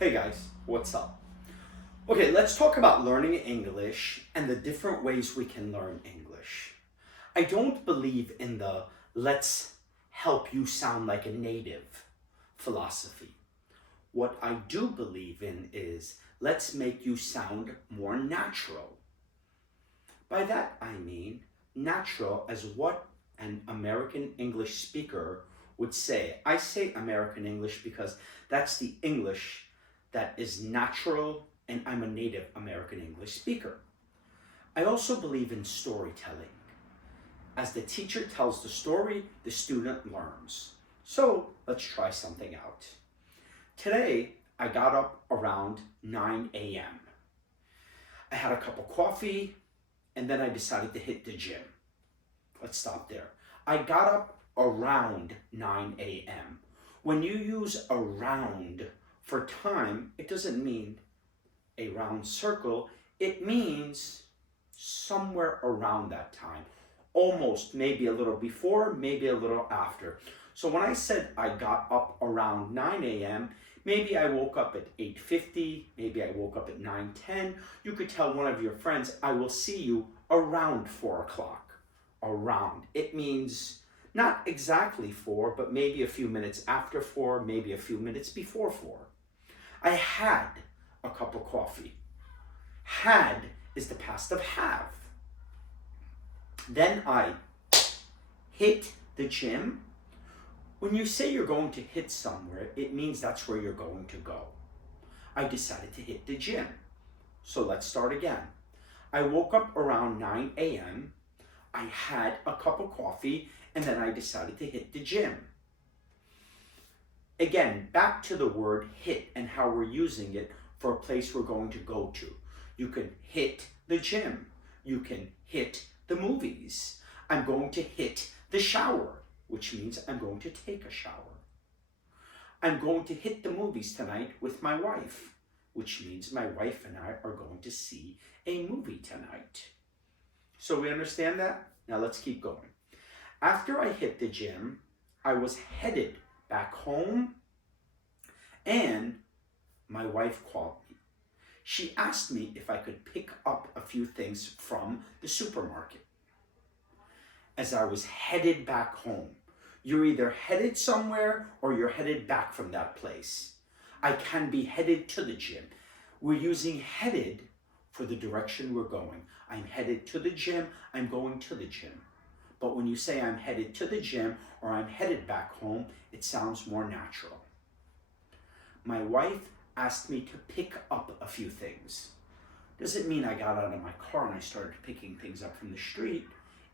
Hey guys, what's up? Okay, let's talk about learning English and the different ways we can learn English. I don't believe in the let's help you sound like a native philosophy. What I do believe in is let's make you sound more natural. By that I mean natural as what an American English speaker would say. I say American English because that's the English that is natural, and I'm a native American English speaker. I also believe in storytelling. As the teacher tells the story, the student learns. So let's try something out. Today, I got up around 9 a.m. I had a cup of coffee, and then I decided to hit the gym. Let's stop there. I got up around 9 a.m. When you use around for time, it doesn't mean a round circle. It means somewhere around that time. Almost, maybe a little before, maybe a little after. So when I said I got up around 9 a.m., maybe I woke up at 8:50, maybe I woke up at 9:10. You could tell one of your friends, I will see you around 4 o'clock. Around. It means not exactly 4, but maybe a few minutes after 4, maybe a few minutes before 4. I had a cup of coffee. Had is the past of have. Then I hit the gym. When you say you're going to hit somewhere, it means that's where you're going to go. I decided to hit the gym. So let's start again. I woke up around 9 a.m. I had a cup of coffee, and then I decided to hit the gym. Again, back to the word hit and how we're using it for a place we're going to go to. You can hit the gym. You can hit the movies. I'm going to hit the shower, which means I'm going to take a shower. I'm going to hit the movies tonight with my wife, which means my wife and I are going to see a movie tonight. So we understand that? Now let's keep going. After I hit the gym, I was headed back home, and my wife called me. She asked me if I could pick up a few things from the supermarket. As I was headed back home, you're either headed somewhere or you're headed back from that place. I can be headed to the gym. We're using headed for the direction we're going. I'm headed to the gym, I'm going to the gym. But when you say I'm headed to the gym or I'm headed back home, it sounds more natural. My wife asked me to pick up a few things. Doesn't mean I got out of my car and I started picking things up from the street.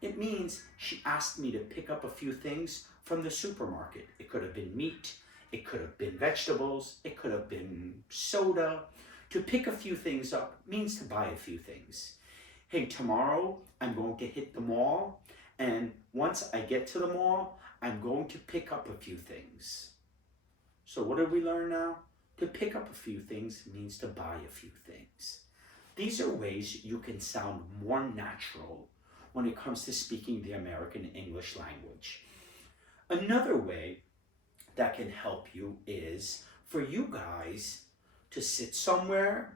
It means she asked me to pick up a few things from the supermarket. It could have been meat, it could have been vegetables, it could have been soda. To pick a few things up means to buy a few things. Hey, tomorrow I'm going to hit the mall, and once I get to the mall, I'm going to pick up a few things. So what did we learn now? To pick up a few things means to buy a few things. These are ways you can sound more natural when it comes to speaking the American English language. Another way that can help you is for you guys to sit somewhere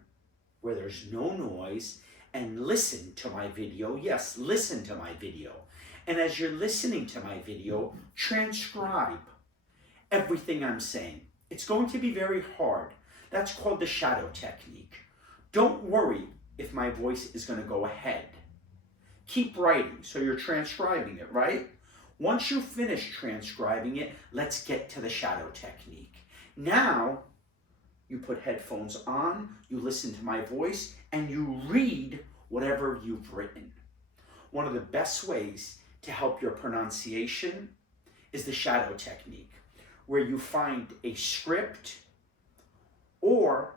where there's no noise and listen to my video. Yes, listen to my video. And as you're listening to my video, transcribe everything I'm saying. It's going to be very hard. That's called the shadow technique. Don't worry if my voice is going to go ahead. Keep writing, so you're transcribing it, right? Once you finish transcribing it, let's get to the shadow technique. Now, you put headphones on, you listen to my voice, and you read whatever you've written. One of the best ways to help your pronunciation is the shadow technique, where you find a script or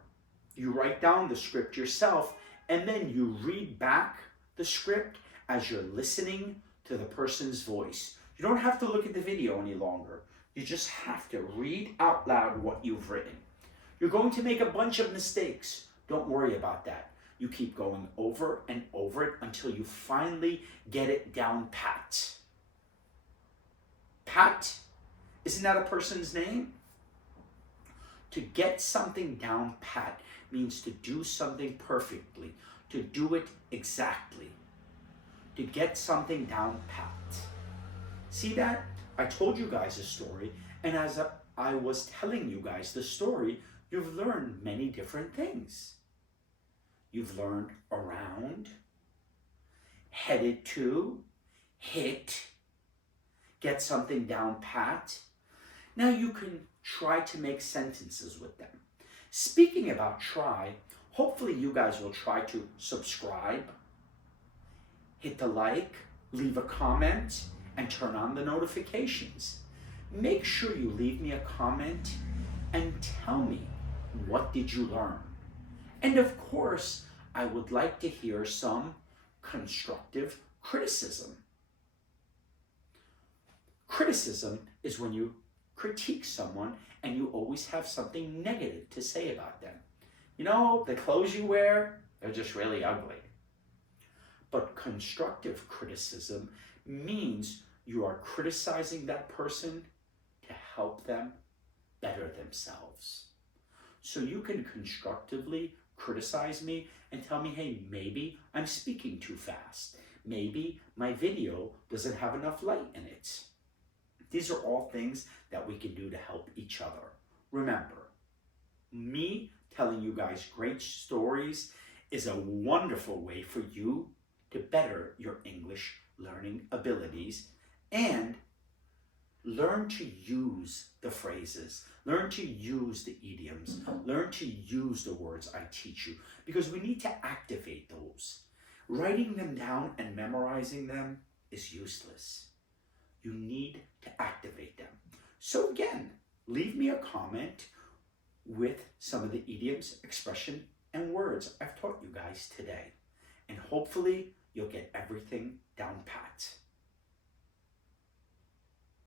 you write down the script yourself and then you read back the script as you're listening to the person's voice. You don't have to look at the video any longer. You just have to read out loud what you've written. You're going to make a bunch of mistakes. Don't worry about that. You keep going over and over it until you finally get it down pat. Pat? Isn't that a person's name? To get something down pat means to do something perfectly, to do it exactly. To get something down pat. See that? I told you guys a story, and as I was telling you guys the story, you've learned many different things. You've learned around, headed to, hit, get something down pat. Now you can try to make sentences with them. Speaking about try, hopefully you guys will try to subscribe, hit the like, leave a comment, and turn on the notifications. Make sure you leave me a comment and tell me, what did you learn? And of course, I would like to hear some constructive criticism. Criticism is when you critique someone and you always have something negative to say about them. You know, the clothes you wear, they're just really ugly. But constructive criticism means you are criticizing that person to help them better themselves. So you can constructively criticize me and tell me, hey, maybe I'm speaking too fast. Maybe my video doesn't have enough light in it. These are all things that we can do to help each other. Remember, me telling you guys great stories is a wonderful way for you to better your English learning abilities and learn to use the phrases, learn to use the idioms, learn to use the words I teach you, because we need to activate those. Writing them down and memorizing them is useless. You need to activate them. So again, leave me a comment with some of the idioms, expression, and words I've taught you guys today. And hopefully you'll get everything down pat.